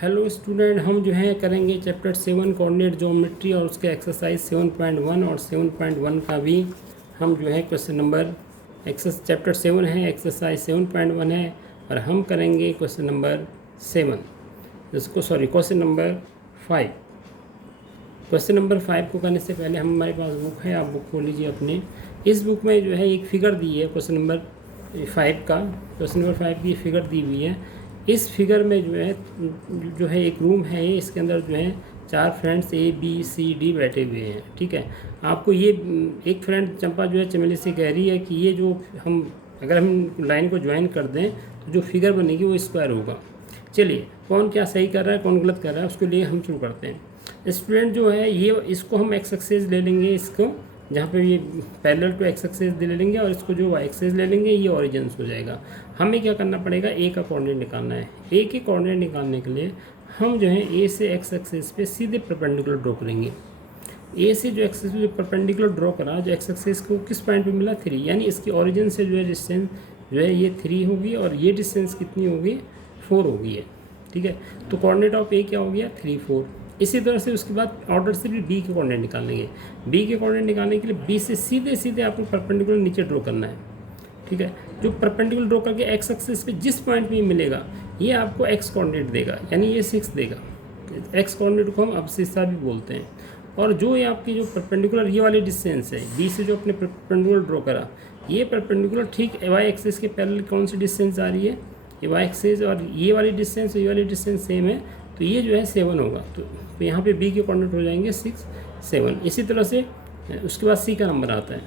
Hello student, हम जो है करेंगे चैप्टर 7 कोऑर्डिनेट ज्योमेट्री और उसके एक्सरसाइज 7.1 और 7.1 का भी हम जो है क्वेश्चन नंबर चैप्टर 7 है, एक्सरसाइज 7.1 है और हम करेंगे question number 7 question number 5। Question number 5 को करने से पहले हमारे पास बुक है, आप बुक खोल लीजिए अपने। इस बुक में जो है एक फिगर दी है क्वेश्चन नंबर 5 की फिगर दी हुई है। इस फिगर में जो है एक रूम है, इसके अंदर जो है 4 फ्रेंड्स ABCD बैठे हुए हैं। ठीक है, आपको ये एक फ्रेंड चंपा जो है चमेली से कह रही है कि ये जो अगर हम लाइन को ज्वाइन कर दें तो जो फिगर बनेगी वो स्क्वायर होगा। चलिए, कौन क्या सही कर रहा है कौन गलत कर रहा है उसके लिए हम शुरू करते हैं। स्टूडेंट जो है ये इसको हम एक्स एक्सिस ले लेंगे, इसको जहाँ पे ये पैरेलल टू एक्स एक्सिस ले लेंगे और इसको जो वाई एक्सिस ले लेंगे, ये ओरिजिन्स हो जाएगा। हमें क्या करना पड़ेगा, ए का कोऑर्डिनेट निकालना है। ए के कोऑर्डिनेट निकालने के लिए हम जो है ए से एक्स एक्सिस पे सीधे परपेंडिकुलर ड्रॉ करेंगे। ए से जो एक्सिस पे परपेंडिकुलर ड्रॉ करा, जो एक्स एक्सिस को किस पॉइंट पे मिला 3, यानी इसकी ओरिजिन से जो है डिस्टेंस जो है ये 3 होगी और ये डिस्टेंस कितनी होगी 4 होगी है। ठीक है, तो कोऑर्डिनेट ऑफ ए क्या हो गया 3, 4। इसी तरह से उसके बाद ऑर्डर से भी बी के कोऑर्डिनेट निकालेंगे। बी के कोऑर्डिनेट निकालने के लिए बी से सीधे आपको परपेंडिकुलर नीचे ड्रॉ करना है। ठीक है, जो परपेंडिकुलर ड्रॉ करके एक्स एक्सिस पे जिस पॉइंट पे मिलेगा ये आपको एक्स कोऑर्डिनेट देगा, यानी ये 6 देगा। एक्स कोऑर्डिनेट को हम अब्सिस्सा भी बोलते हैं। और जो ये आपकी जो परपेंडिकुलर ये वाली डिस्टेंस है बी से जो अपने परपेंडिकुलर ड्रॉ करा, ये परपेंडिकुलर ठीक वाई एक्सिस के पैरेलल कौन सी डिस्टेंस आ रही है, ये वाई एक्सिस, और ये वाली डिस्टेंस सेम है, तो ये जो है 7 होगा। तो यहाँ पे बी के कोऑर्डिनेट हो जाएंगे 6, 7। इसी तरह से उसके बाद सी का नंबर आता है,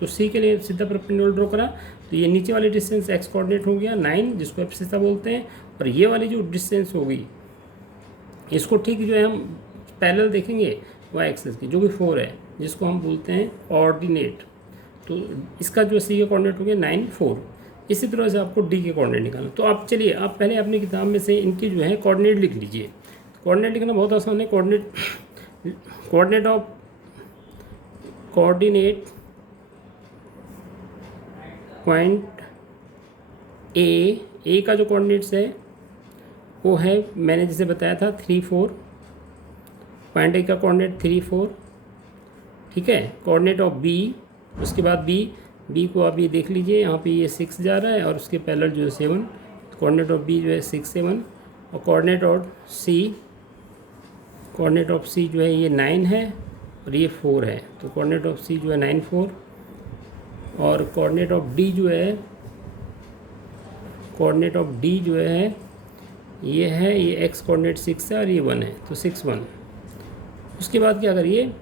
तो सी के लिए सीधा परपेंडिकुलर ड्रॉ करा, तो ये नीचे वाली डिस्टेंस एक्स कोऑर्डिनेट हो गया 9, जिसको एब्सिस्सा बोलते हैं। और ये वाली जो डिस्टेंस होगी इसको ठीक जो है हम पैरेलल देखेंगे वाई एक्सिस की, जो कि 4 है, जिसको हम बोलते हैं ऑर्डिनेट। तो इसका जो सी का कोऑर्डिनेट हो गया 9, 4। इसी तरह से आपको डी के कोऑर्डिनेट निकालना। तो आप चलिए आप पहले अपनी किताब में से इनकी जो है कोऑर्डिनेट लिख लीजिए। कोऑर्डिनेट लिखना बहुत आसान है। कोऑर्डिनेट पॉइंट ए का जो कोऑर्डिनेट्स है वो है, मैंने जैसे बताया था 3, 4। पॉइंट ए का कोऑर्डिनेट 3, 4। ठीक है, कोऑर्डिनेट ऑफ बी, उसके बाद बी को आप ये देख लीजिए, यहाँ पे ये 6 जा रहा है और उसके पैरेलल जो है 7। कोऑर्डिनेट ऑफ बी जो है 6, 7। और कोऑर्डिनेट ऑफ सी जो है ये 9 है और ये 4 है, तो कोऑर्डिनेट ऑफ सी जो है 9, 4। और कोऑर्डिनेट ऑफ डी जो है ये एक्स कोऑर्डिनेट 6 है और ये 1 है, तो 6, 1। उसके बाद क्या करिए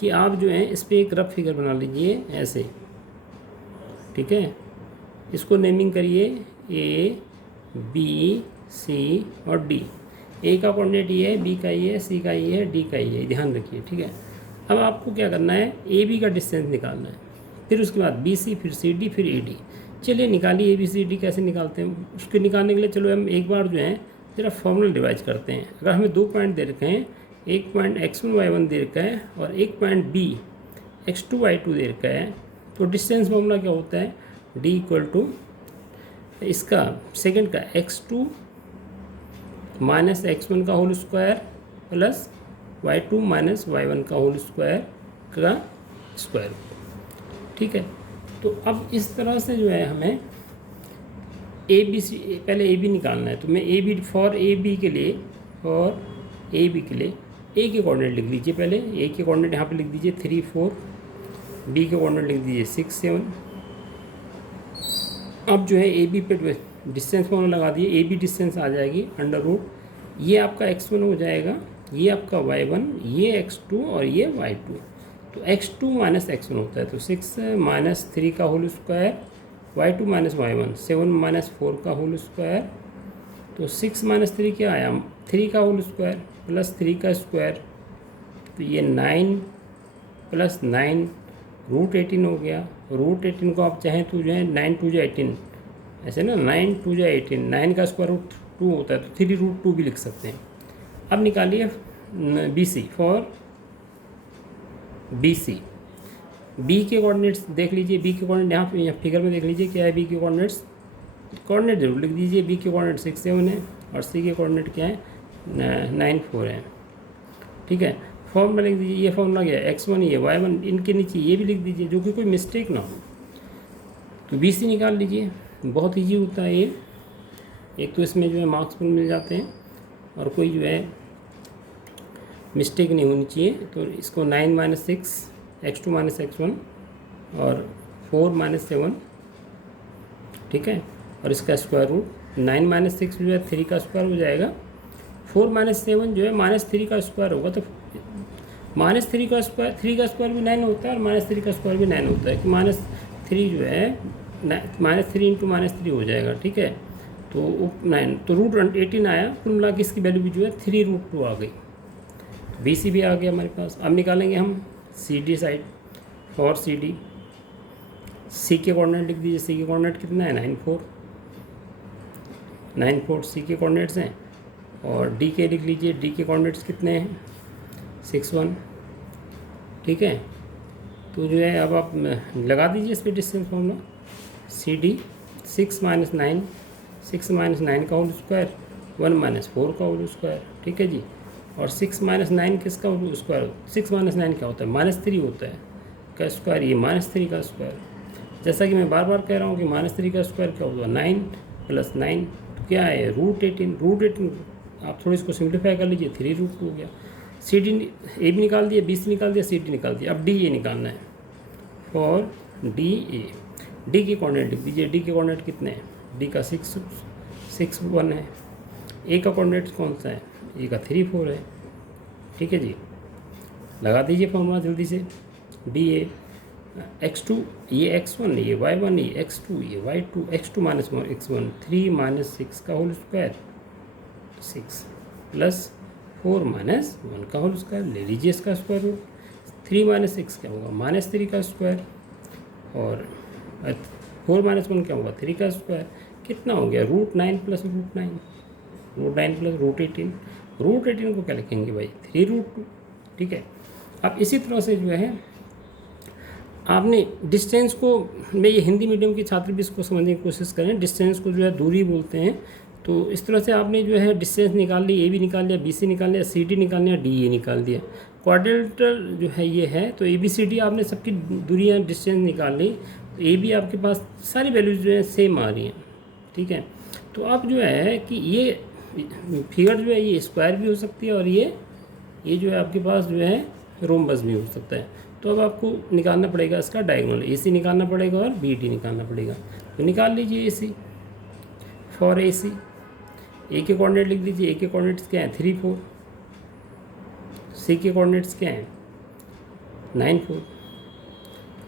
कि आप जो है इस पर एक रफ फिगर बना लीजिए ऐसे। ठीक है, इसको नेमिंग करिए ए, बी, सी और डी। ए का कोऑर्डिनेट ये है, बी का ये है, सी का ये है, डी का ये है, ध्यान रखिए। ठीक है, अब आपको क्या करना है, ए बी का डिस्टेंस निकालना है, फिर उसके बाद बी सी, फिर सी डी, फिर ए डी। चलिए निकालिए ABCD कैसे निकालते हैं। उसके निकालने के लिए चलो हम एक बार जो है ज़रा फॉर्मूला डिवाइज करते हैं। अगर हमें 2 पॉइंट दे रखे हैं, एक पॉइंट x1 y1 दे रखा है और एक पॉइंट B x2 y2 दे रखा है, तो डिस्टेंस फॉर्मूला क्या होता है, D इक्वल टू इसका सेकंड का x2 माइनस x1 का whole square plus y2 minus y1 का होल स्क्वायर का स्क्वायर। ठीक है, तो अब इस तरह से जो है हमें पहले ए बी निकालना है। तो मैं ए बी के लिए ए के कोऑर्डिनेट लिख लीजिए। पहले ए के कोऑर्डिनेट यहाँ पे लिख दीजिए 3, 4। बी के कोऑर्डिनेट लिख दीजिए 6, 7। अब जो है ए बी पे डिस्टेंस फॉर्मूला लगा दिए, ए बी डिस्टेंस आ जाएगी √, ये आपका x1 हो जाएगा, ये आपका y1, ये x2 और ये y2। तो x2 माइनस x1 होता है, तो 6 माइनस 3 का whole square, y2 minus y1, 7 minus 4 का होल स्क्वायर। तो 6 माइनस 3 क्या आया, 3 का होल स्क्वायर प्लस 3 का स्क्वायर, तो ये 9 प्लस 9 √18 हो गया। √18 को आप चाहें तो जो है 9 2 जा 18, ऐसे ना 9 2 जा 18, 9 का स्क्वायर रूट 2 होता है, तो 3√2 भी लिख सकते हैं। अब निकालिए BC फॉर BC। बी के कोऑर्डिनेट्स देख लीजिए, बी के कोऑर्डिनेट यहाँ फिगर में देख लीजिए क्या है। बी के कोऑर्डिनेट जरूर लिख दीजिए। बी के कोऑर्डिनेट 6, 7 है और सी के कोऑर्डिनेट क्या है 9 4 है। ठीक है, फॉर्मूला लिख दीजिए, ये फॉर्मूला क्या है x1 ये y1, इनके नीचे ये भी लिख दीजिए जो कि कोई मिस्टेक ना हो। तो BC निकाल लीजिए, बहुत ईजी होता है ये। एक तो इसमें जो है मार्क्स भी मिल जाते हैं और कोई जो है मिस्टेक नहीं होनी चाहिए। तो इसको 9 - 6 x2 - x1 और 4 - 7, ठीक है, और इसका स्क्वायर रूट 9 - 6 जो है 3 का स्क्वायर हो जाएगा, 4 - 7 जो है -3 का स्क्वायर होगा। तो -3 का स्क्वायर, 3 का स्क्वायर भी 9 होता है और -3 का स्क्वायर भी 9 होता है कि -3 जो है -3 × -3 हो जाएगा। ठीक है, तो 9 तो √18 आया, कुल मिला के इसकी वैल्यू भी जो है 3√2 आ गई। BC भी आ गया हमारे पास। अब निकालेंगे हम CD side, for CD C के कोऑर्डिनेट लिख दीजिए। C के कोऑर्डिनेट कितना है 9 4, 9 4 C के कोऑर्डिनेट्स हैं। और D के लिख लीजिए, D के कोऑर्डिनेट्स कितने हैं 6 1। ठीक है, तो जो है अब आप लगा दीजिए इस पर डिस्टेंस फॉर्मूला। CD 6 - 9, 6 - 9 का होल स्क्वायर, 1 - 4 का होल स्क्वायर। ठीक है जी, और 6 - 9 किसका होल स्क्वायर, 6 - 9 क्या होता है -3 होता है का स्क्वायर, ये -3 का स्क्वायर। जैसा कि मैं बार बार कह रहा हूँ कि -3 का स्क्वायर क्या होगा 9 + 9, तो क्या है √18। √18 आप थोड़ी इसको सिंप्लीफाई कर लीजिए, 3√2 हो गया। CD A भी निकाल दिया, BC निकाल दिया, CD निकाल दिया। अब DA निकालना है, फॉर DA D के कोऑर्डिनेट लिख दीजिए। D के कोऑर्डिनेट कितने हैं, D का 6 1 है। A का कोऑर्डिनेट कौन सा है, A का 3 4 है। ठीक है जी, लगा दीजिए फॉर्मूला जल्दी से। DA x2 ये x1 ये y1 ये x2 ये y2, x2 - x1 3 - 6 का होल स्क्वायर 6 प्लस 4 - 1 का होल स्क्वायर, ले लीजिए इसका स्क्वायर रूट। 3 - 6 क्या होगा -3 का स्क्वायर, और 4 - 1 क्या होगा 3 का स्क्वायर। कितना हो गया √9 + √9, √9 + √18। √18 को क्या लिखेंगे भाई 3√2। ठीक है, अब इसी तरह से जो है आपने डिस्टेंस को, मैं ये हिंदी मीडियम के छात्र भी इसको समझने की कोशिश करें, डिस्टेंस को जो है दूरी बोलते हैं। तो इस तरह से आपने जो है डिस्टेंस निकाल ली, A भी निकाल लिया, BC निकाल लिया, CD निकाल लिया, DA निकाल दिया। क्वाड्रेटर जो है ये है, तो ABCD आपने सबकी दूरियाँ डिस्टेंस निकाल ली, तो AB आपके पास सारी वैल्यूज जो है सेम आ रही हैं। ठीक है, तो अब जो है कि ये फिगर जो है ये स्क्वायर भी हो सकती है और ये जो है आपके पास जो है रोम्बस भी हो सकता है। तो अब आपको निकालना पड़ेगा इसका डायगोनल, AC निकालना पड़ेगा और BD निकालना पड़ेगा। तो निकाल लीजिए AC, फॉर AC A के कोऑर्डिनेट लिख दीजिए। A के कोऑर्डिनेट्स क्या हैं 3 4, C के कोऑर्डिनेट्स क्या हैं 9 4।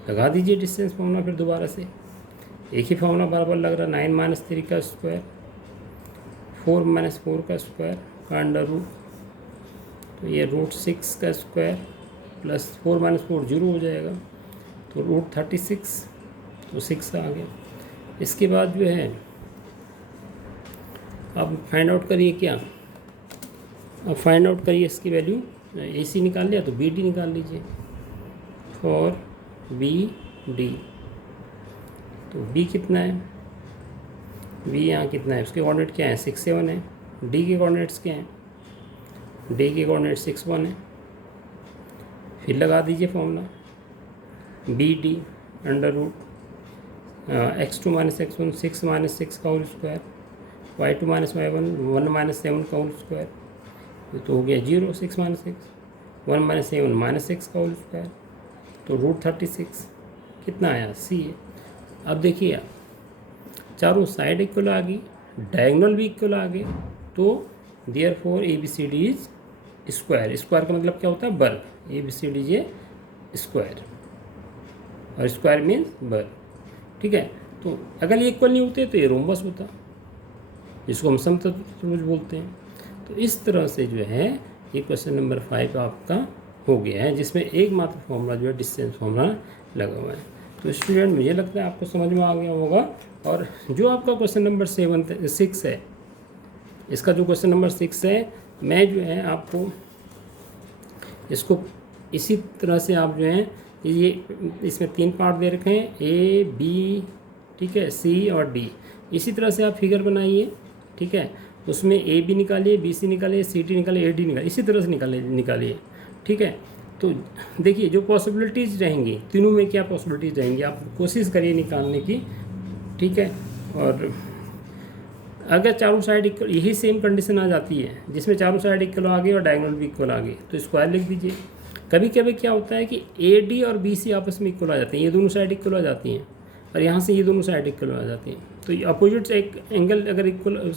लगा दीजिए डिस्टेंस फॉर्मूला फिर दोबारा से, एक ही फॉर्मूला बार बार लग रहा है। 9 - 3 का स्क्वायर, 4 - 4 का स्क्वायर का अंडर रूट, तो ये √6 का स्क्वायर प्लस 4 - 4 0 हो जाएगा, तो √36, तो 6 आ गया। इसके बाद जो है अब फाइंड आउट करिए क्या, अब फाइंड आउट करिए इसकी वैल्यू। AC निकाल लिया तो BD निकाल लीजिए, फॉर BD। तो B कितना है, B यहाँ कितना है, उसके कोऑर्डिनेट क्या है 6 7 है। D के कोऑर्डिनेट्स क्या हैं, D के कोऑर्डिनेट 6 1 है। फिर लगा दीजिए formula, BD under root x2 - x1 6 - 6 का होल स्क्वायर, y2 - y1 1 - 7 का होल स्क्वायर, तो हो गया 0 6 - 6, 1 - 7 -6 का होल स्क्वायर, तो √36 कितना आया C है। अब देखिए चारों साइड इक्वल आ गई, डायगोनल भी इक्वल आ गए, तो therefore ABCD is square. Square का मतलब क्या होता है वर्ग, ABCD इज स्क्वायर, और स्क्वायर मीन्स वर्ग। ठीक है, तो अगर ये इक्वल नहीं होते तो ये रोम्बस होता, जिसको हम समचतुर्भुज बोलते हैं। तो इस तरह से जो है ये क्वेश्चन नंबर 5 आपका हो गया है, जिसमें एकमात्र फॉर्मूला जो है डिस्टेंस फॉर्मूला लगा हुआ है। तो स्टूडेंट मुझे लगता है आपको समझ में आ गया होगा। और जो आपका क्वेश्चन नंबर 6 है, इसका जो क्वेश्चन नंबर 6 है, मैं जो है आपको इसको इसी तरह से आप जो है ये इसमें 3 पार्ट दे रखे हैं A B, ठीक है, C और D। इसी तरह से आप फिगर बनाइए। ठीक है, उसमें ए बी निकालिए, बी सी निकालिए, सी डी निकालिए, ए डी निकालिए, इसी तरह से निकालिए। ठीक है, तो देखिए जो पॉसिबिलिटीज़ रहेंगी तीनों में क्या पॉसिबिलिटीज़ रहेंगी, आप कोशिश करिए निकालने की। ठीक है, और अगर चारों साइड इक्वल, यही सेम कंडीशन आ जाती है जिसमें चारों साइड इक्वल आ गई और डायगोनल भी इक्वल आ गई, तो स्क्वायर लिख दीजिए। कभी कभी क्या होता है कि ए डी और बी सी आपस में इक्वल आ जाती हैं, ये दोनों साइड इक्वल आ जाती हैं, और यहाँ से ये दोनों साइड इक्वल आ जाती हैं। तो ये अपोजिट से एक एंगल अगर इक्वल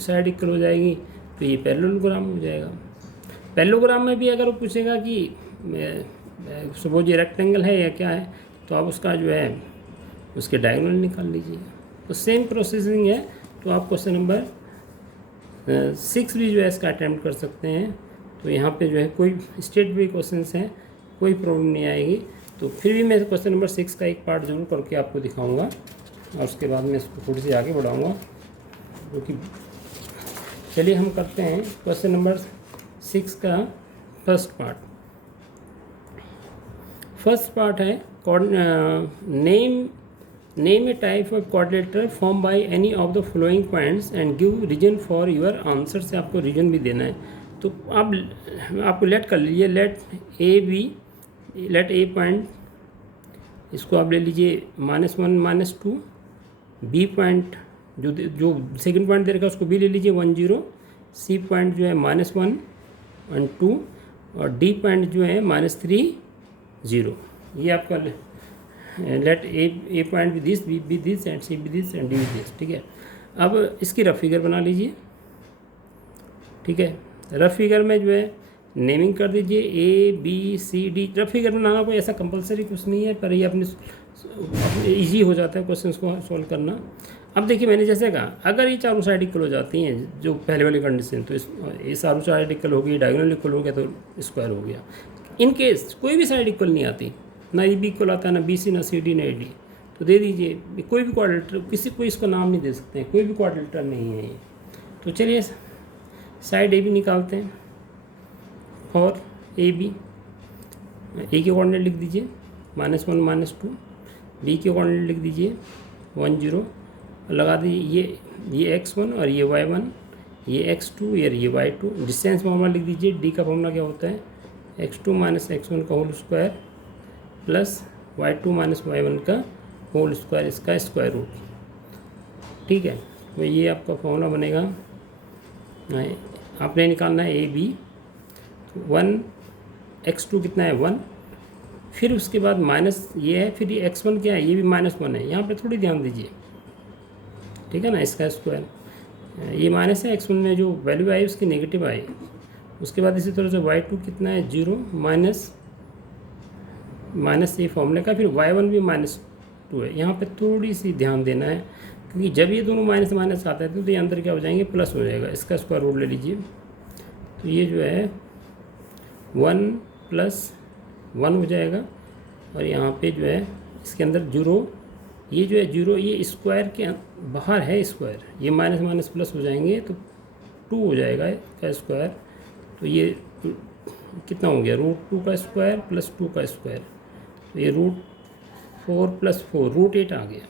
साइड इक्वल हो जाएगी तो ये पैरेललोग्राम हो जाएगा। पैरेललोग्राम में भी अगर वो पूछेगा कि सपोज ये रेक्टेंगल है या क्या है, तो आप उसका जो है उसके डायगोनल निकाल लीजिए। तो सेम प्रोसेसिंग है, तो आप क्वेश्चन नंबर 6 भी जो है इसका अटैम्प्ट कर सकते हैं। तो यहाँ पे जो है कोई स्टेट भी क्वेश्चन हैं, कोई प्रॉब्लम नहीं आएगी। तो फिर भी मैं क्वेश्चन नंबर 6 का एक पार्ट जरूर करके आपको दिखाऊंगा, और उसके बाद मैं इसको थोड़ी सी आगे बढ़ाऊंगा, क्योंकि चलिए हम करते हैं क्वेश्चन नंबर 6 का फर्स्ट पार्ट। फर्स्ट पार्ट है name a type of quadrilateral form by any of the following points and give reason for your answer. से आपको रीजन भी देना है। तो आप आपको लेट कर लीजिए, लेट ए पॉइंट, इसको आप ले लीजिए -1 -2, बी पॉइंट जो सेकंड पॉइंट दे रखा है उसको भी ले लीजिए 1 0, सी पॉइंट जो है -1 और 2, और डी पॉइंट जो है -3 0। ये आपका लेट ए पॉइंट भी दिस, बी भी दिस, एंड सी भी दिस, एंड डी भी दिस। ठीक है, अब इसकी रफ फिगर बना लीजिए। ठीक है, रफ फिगर में जो है नेमिंग कर दीजिए A B C D. Rough figure बनाना कोई ऐसा कंपलसरी कुछ नहीं है, पर ये अपने ईजी हो जाता है क्वेश्चन को सॉल्व करना। अब देखिए मैंने जैसे कहा, अगर ये चारों साइड इक्वल हो जाती हैं जो पहले वाली कंडीशन, तो ये चारों साइड इक्वल हो गई, डायगोनल इक्वल हो गया तो स्क्वायर हो गया। इन केस कोई भी साइड इक्वल नहीं आती, ना ए बी इक्वल आता है, ना बी सी, ना सी डी, ना ए डी, तो दे दीजिए कोई भी क्वाड्रिलेटरल, किसी को इसका नाम नहीं दे सकते हैं, कोई भी क्वाड्रिलेटरल नहीं है ये। तो चलिए साइड ए बी निकालते हैं, और ए बी, ए के कोऑर्डिनेट लिख दीजिए -1 -2, बी के कोऑर्डिनेट लिख दीजिए 1 0, लगा दीजिए ये x1 और ये y1, ये x2 और ये y2। डिस्टेंस फॉर्मूला लिख दीजिए, डी का फॉर्मूला क्या होता है, x2 - x1 का whole square plus y2 - y1 का होल स्क्वायर, इसका स्क्वायर रूट। ठीक है, तो ये आपका फॉर्मूला बनेगा। आपने निकालना है ए बी, 1 x2 कितना है 1, फिर उसके बाद माइनस ये है, फिर ये x1 क्या है, ये भी -1 है। यहाँ पे थोड़ी ध्यान दीजिए, ठीक है ना, इसका स्क्वायर ये माइनस है, x1 में जो वैल्यू आई उसकी नेगेटिव आई। उसके बाद इसी तरह से y2 कितना है 0 माइनस ये फॉर्मूले का, फिर y1 भी -2 है। यहाँ पे थोड़ी सी ध्यान देना है, क्योंकि जब ये दोनों माइनस माइनस आते हैं तो ये अंदर क्या हो जाएंगे, प्लस हो जाएगा। इसका स्क्वायर रूट ले लीजिए, तो ये जो है 1 + 1 हो जाएगा, और यहाँ पे जो है इसके अंदर 0, ये जो है 0, ये स्क्वायर के बाहर है स्क्वायर, ये माइनस माइनस प्लस हो जाएंगे तो 2 हो जाएगा का स्क्वायर। तो ये कितना हो गया, √2 का स्क्वायर प्लस 2 का स्क्वायर, तो ये √4 + 4 √8 आ गया।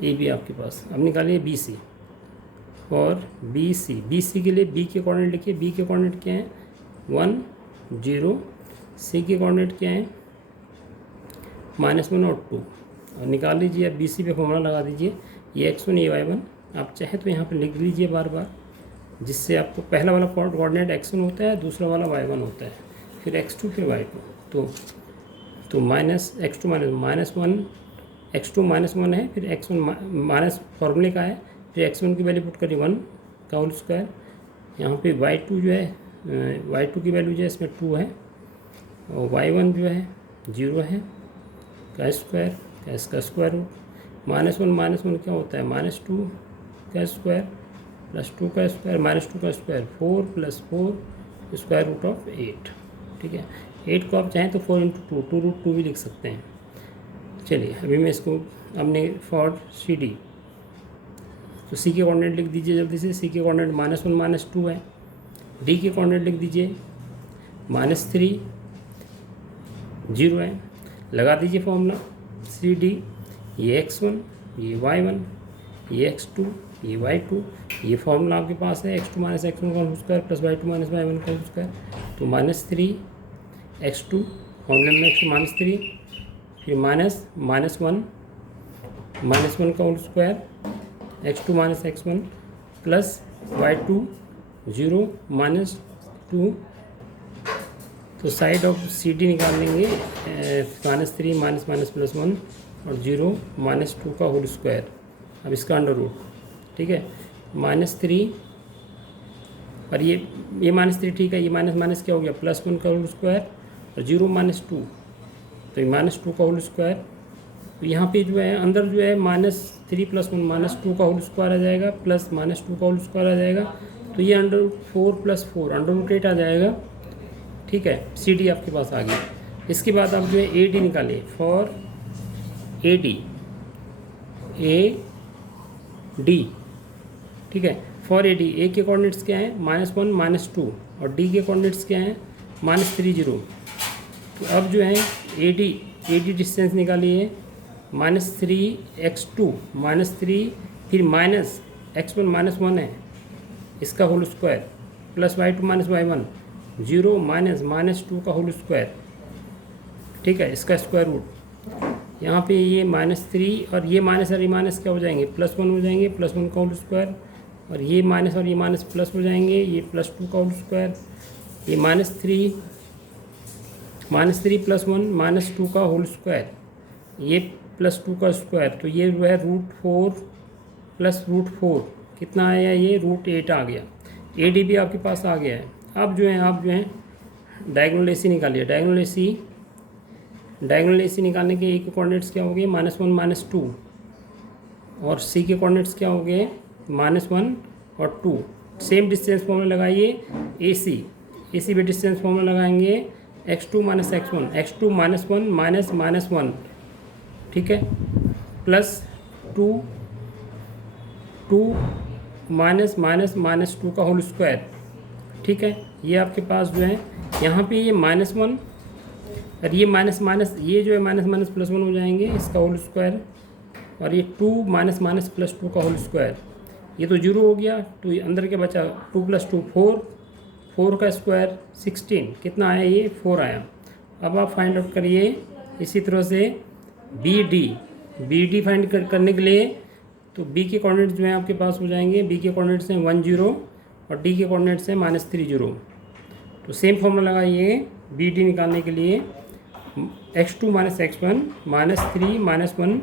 ये भी आपके पास। अब निकालिए बी सी, और बी सी के लिए बी के कोऑर्डिनेट लिखिए। बी के कोऑर्डिनेट क्या है 1 0, सी के कोऑर्डिनेट क्या है -1 और 2, और निकाल लीजिए। अब बी सी पे फॉर्मूला लगा दीजिए, ये x1 ये y1। आप चाहे तो यहाँ पे लिख लीजिए बार बार, जिससे आपको पहला वाला कोऑर्डिनेट x1 होता है, दूसरा वाला y1 होता है, फिर x2 फिर y2। तो माइनस x2 -1, x2 -1 है, फिर x1 माइनस फॉर्मूले का है, फिर x1 की वैल्यू पुट करिए 1 का होल स्क्वायर। यहाँ पे y2 जो है, y2 की वैल्यू जो है इसमें 2 है, और y1 जो है 0 है का स्क्वायर, इसका स्क्वायर रूट। -1 क्या होता है -2 का स्क्वायर प्लस 2 का स्क्वायर -2 का स्क्वायर 4 + 4 स्क्वायर रूट ऑफ 8। ठीक है, 8 को आप चाहें तो 4 × 2 2√2 भी लिख सकते हैं। चलिए अभी मैं इसको अपने फॉर सी डी, तो सी के कोऑर्डिनेट लिख दीजिए जल्दी से। सी के कोऑर्डिनेट -1 -2 है, डी के कोऑर्डिनेट लिख दीजिए -3 0 है, लगा दीजिए फॉर्मूला सी डी, ये x1 ये y1 ये x2 ये y2, ये फॉर्मूला आपके पास है x2 माइनस x1 का whole square plus y2 minus y1 का होल स्क्वायर, तो -3x2 फॉर्मूले में -3, फिर -1 का whole square x2 minus x1 plus y2 0 -2, तो साइड ऑफ CD निकाल लेंगे, -3 माइनस प्लस 1 और 0 -2 का होल स्क्वायर। अब इसका अंडर रूट, ठीक है, -3 और ये -3 ठीक है, ये माइनस क्या हो गया, +1 का होल स्क्वायर और 0 -2, तो ये -2 का होल स्क्वायर। तो यहाँ पे जो है अंदर जो है -3 + 1 -2 का होल स्क्वायर आ जाएगा, प्लस -2 का होल स्क्वायर आ जाएगा, तो ये √4 + 4 √8 आ जाएगा, ठीक है। CD आपके पास आ गया। इसके बाद आप जो है AD निकालिए, फॉर AD ठीक है, फॉर AD A के कोऑर्डिनेट्स क्या हैं, -1 -2 और D के कोऑर्डिनेट्स क्या हैं, -3 0। तो अब जो है AD डिस्टेंस निकालिए, -3x2 -3 फिर -x1 -1 है इसका whole square plus y2 minus y1 0 -2 का होल स्क्वायर, ठीक है, इसका स्क्वायर रूट। यहाँ पे ये -3 और ये माइनस और ये माइनस क्या हो जाएंगे, +1 हो जाएंगे, +1 का होल स्क्वायर, और ये माइनस और ये माइनस प्लस हो जाएंगे, ये +2 का होल स्क्वायर, ये -3 + 1 -2 का होल स्क्वायर, ये +2 का स्क्वायर, तो ये जो है √4 + √4 कितना आया, ये √8 आ गया। AD भी आपके पास आ गया है। अब जो है आप जो है डायगोनल AC निकालिए। डायगोनल AC निकालने के A के कोऑर्डिनेट्स क्या हो गए, -1 -2 और C के कोऑर्डिनेट्स क्या हो गए, -1 और 2। सेम डिस्टेंस फॉर्मूला लगाइए AC पे डिस्टेंस फॉर्मूला लगाएंगे, x2 माइनस x1 x2 -1 -1, ठीक है, प्लस 2 -2 का होल स्क्वायर, ठीक है। ये आपके पास जो है यहाँ पे ये -1 और ये माइनस ये जो है माइनस +1 हो जाएंगे इसका होल स्क्वायर, और ये 2 +2 का होल स्क्वायर, ये तो 0 हो गया, तो ये अंदर के बचा 2 + 2 4 का स्क्वायर 16, कितना आया, ये 4 आया। अब आप फाइंड आउट करिए इसी तरह से BD फाइंड करने के लिए, तो B के कोऑर्डिनेट्स जो हैं आपके पास हो जाएंगे, B के कोऑर्डिनेट्स हैं 1 0 और D के कोऑर्डिनेट्स हैं -3 0। तो सेम फॉर्मूला लगाइए BD निकालने के लिए, x2 माइनस x1 -3 -1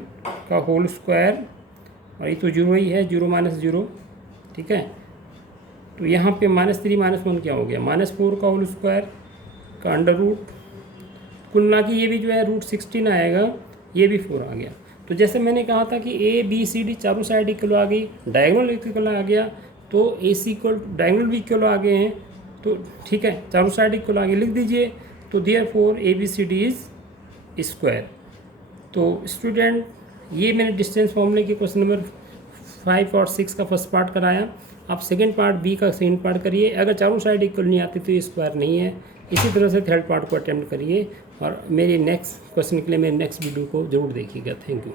का होल स्क्वायर, और ये तो 0 ही है, 0 -0, ठीक है। तो यहाँ पे -3 -1 क्या हो गया, -4 का होल स्क्वायर का अंडर रूट, कुल मिला के ये भी जो है √16 आएगा, ये भी 4 आ गया। तो जैसे मैंने कहा था कि ABCD चारों साइड इक्वल आ गई, डायगोनल इक्वल आ गया, तो AC इक्वल डायगोनल भी इक्वल आ गए हैं, तो ठीक है, चारों साइड इक्वल आ गए, लिख दीजिए। तो देयरफॉर ABCD इज स्क्वायर। तो स्टूडेंट, ये मैंने डिस्टेंस फॉर्मूले के क्वेश्चन नंबर 5 और 6 का फर्स्ट पार्ट कराया। आप सेकंड पार्ट B का सेकंड पार्ट करिए। अगर चारों साइड इक्वल नहीं आती तो ये स्क्वायर नहीं है। इसी तरह से थर्ड पार्ट को अटेम्प्ट करिए, और मेरी नेक्स्ट क्वेश्चन के लिए मेरे नेक्स्ट वीडियो को जरूर देखिएगा। Thank you.